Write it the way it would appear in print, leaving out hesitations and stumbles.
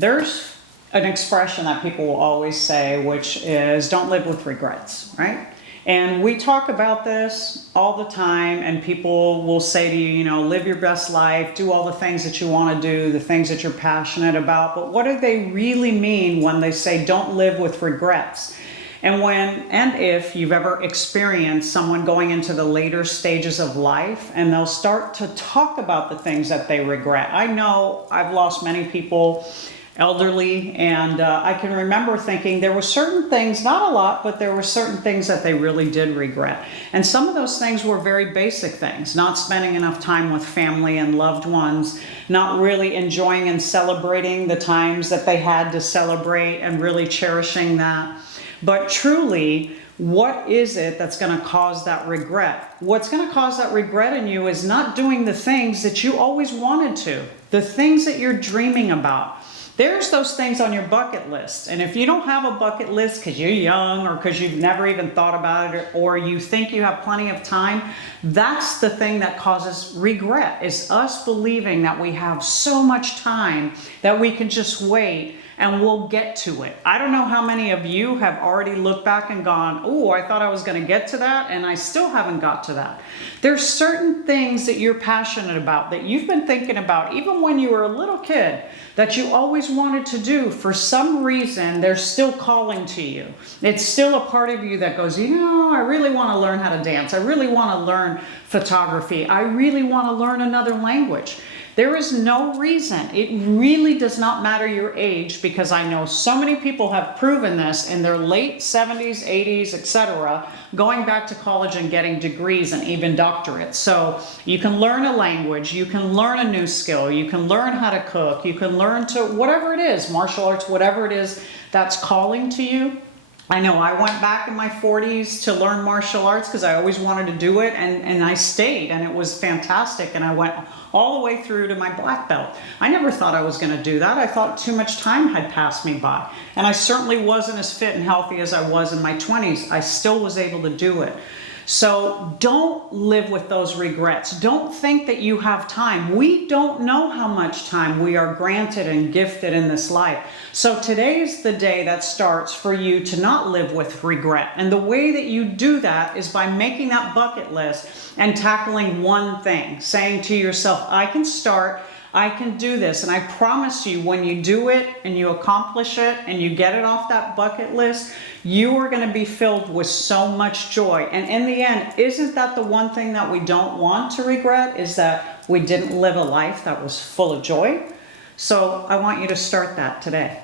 There's an expression that people will always say, which is don't live with regrets, right? And we talk about this all the time, and people will say to you, you know, live your best life, do all the things that you want to do, the things that you're passionate about. But what do they really mean when they say don't live with regrets? And when and if you've ever experienced someone going into the later stages of life and they'll start to talk about the things that they regret. I know I've lost many people, elderly, and I can remember thinking there were certain things, not a lot, but there were certain things that they really did regret. And some of those things were very basic things, not spending enough time with family and loved ones, not really enjoying and celebrating the times that they had to celebrate and really cherishing that. But truly, what is it that's going to cause that regret? What's going to cause that regret in you is not doing the things that you always wanted to, the things that you're dreaming about. There's those things on your bucket list. And if you don't have a bucket list because you're young or because you've never even thought about it or you think you have plenty of time, that's the thing that causes regret, is us believing that we have so much time that we can just wait and we'll get to it. I don't know how many of you have already looked back and gone, oh, I thought I was going to get to that and I still haven't got to that. There's certain things that you're passionate about, that you've been thinking about even when you were a little kid, that you always wanted to do. For some reason, they're still calling to you. It's still a part of you that goes, you know, I really want to learn how to dance. I really want to learn photography. I really want to learn another language. There is no reason. It really does not matter your age, because I know so many people have proven this in their late 70s, 80s, etc., going back to college and getting degrees and even doctorates. So you can learn a language, you can learn a new skill, you can learn how to cook, you can learn to whatever it is, martial arts, whatever it is that's calling to you. I know I went back in my 40s to learn martial arts because I always wanted to do it, and I stayed, and it was fantastic, and I went all the way through to my black belt. I never thought I was going to do that. I thought too much time had passed me by, and I certainly wasn't as fit and healthy as I was in my 20s. I still was able to do it. So don't live with those regrets. Don't think that you have time. We don't know how much time we are granted and gifted in this life. So today is the day that starts for you to not live with regret. And the way that you do that is by making that bucket list and tackling one thing, saying to yourself, I can start, I can do this. And I promise you, when you do it and you accomplish it and you get it off that bucket list, you are going to be filled with so much joy. And in the end, isn't that the one thing that we don't want to regret, is that we didn't live a life that was full of joy? So I want you to start that today.